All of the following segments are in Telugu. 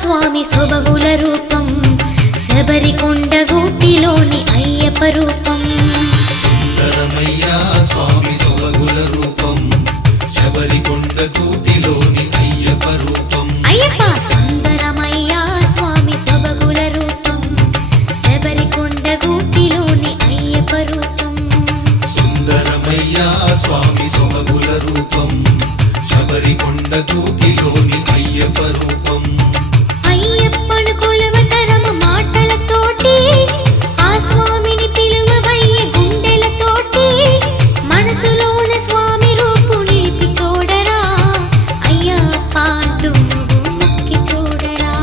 స్వామి సొబగుల రూపం శబరికొండ గూటిలోని అయ్యప్ప రూపం సుందరమయ్యా స్వామి సొబగుల రూపం శబరికొండ గూటిలోని అయ్యప్ప రూపం అయ్యప్ప సుందరమయ్యా స్వామి సొబగుల రూపం శబరికొండ గూటిలోని అయ్యప్ప రూపం సుందరమయ్యా స్వామి సొబగుల రూపం శబరికొండ గూటిలోని అయ్యప్ప రూపం అయ్యప్పను కొలవతరమ మాటలతోటి ఆ స్వామిని పిలువవయ్య గుండెలతోటి మనసులోన స్వామి రూపు నిలిపి చూడరా అయ్యప్ప అంటూ నువ్వు మొక్కి చూడరా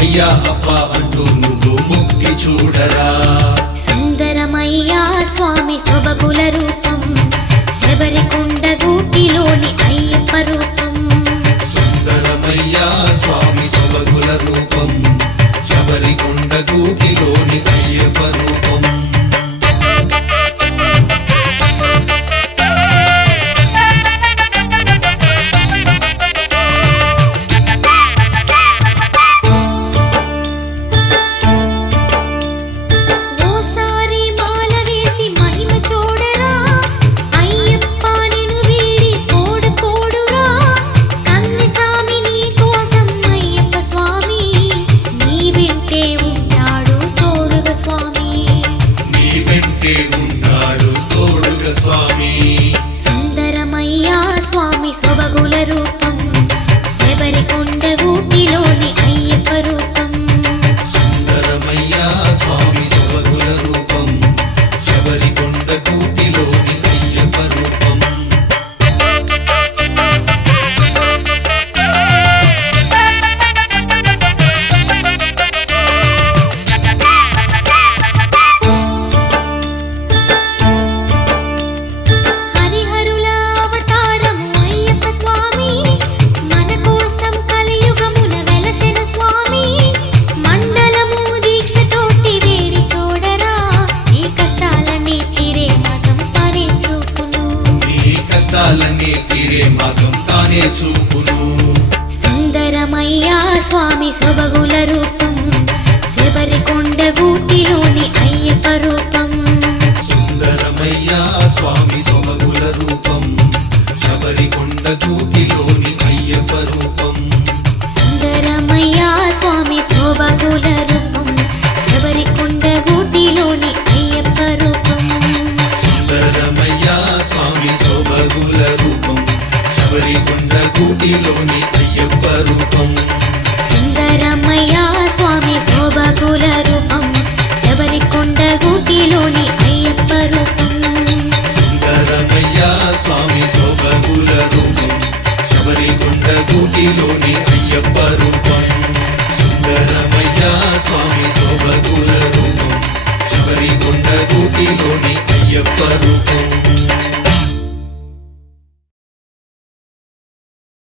అయ్యా అప్ప అంటూ నువ్వు మొక్కి చూడరా సుందరమయ్యా స్వామి సొబగుల రూపం శబరికొండ గూటిలోని అయ్యప్ప రూపం సుందరమయ్యా స్వామి సొబగుల రూపం శబరికొండ గూటిలోని అయ్యప్ప రూపం ఓసారి మాల వేసి మహిమ చూడరా అయ్యప్ప నిన్ను వీడి పోడు పోడురా కన్నెసామి నీ కోసం అయ్యప్ప స్వామి నీ వెంటే ఉంటాడు తోడుగా స్వామి నీ వెంటే ఉంటాడు తోడుగా స్వామి సుందరమయ్యా స్వామి సొబగుల రూపం శబరికొండ గూటిలోని అయ్యప్ప రూపం సుందరమయ్యా స్వామి సొబగుల రూపం శబరికొండ గూటిలోని అయ్యప్ప రూపం హరిహరుల అవతారము అయ్యప్ప స్వామి మన కోసం కలియుగమున వెలసెను స్వామి మండలము దీక్షతోటి వేడి చూడరా నీ కష్టాలన్నీ తీరే మతం పనే చూపును నీ కష్టాలన్నీ తీరే మార్గం తానే చూపును సుందరమయ్యా స్వామి సొబగుల రూపం శబరికొండ గూటిలోని అయ్యప్ప రూపం సుందరమయ్యా స్వామి సొబగుల రూపం శబరికొండ గూటిలోని అయ్యప్ప రూపం సుందరమయ్యా స్వామి సొబగుల రూపం శబరికొండ గూటిలోని అయ్యప్ప రూపం సుందరమయ్యా స్వామి సొబగుల రూపం శబరికొండ గూటిలోని అయ్యప్ప రూపం సుందరమయ్యా స్వామి సొబగుల రూపం శబరికొండ గూటిలోని అయ్యప్ప రూపం సుందరమయ్యా స్వామి సొబగుల రూపం శబరికొండ గూటిలోని అయ్యప్ప రూపం సుందరమయ్యా స్వామి సొబగుల రూపం శబరికొండ గూటిలోని అయ్యప్ప రూపం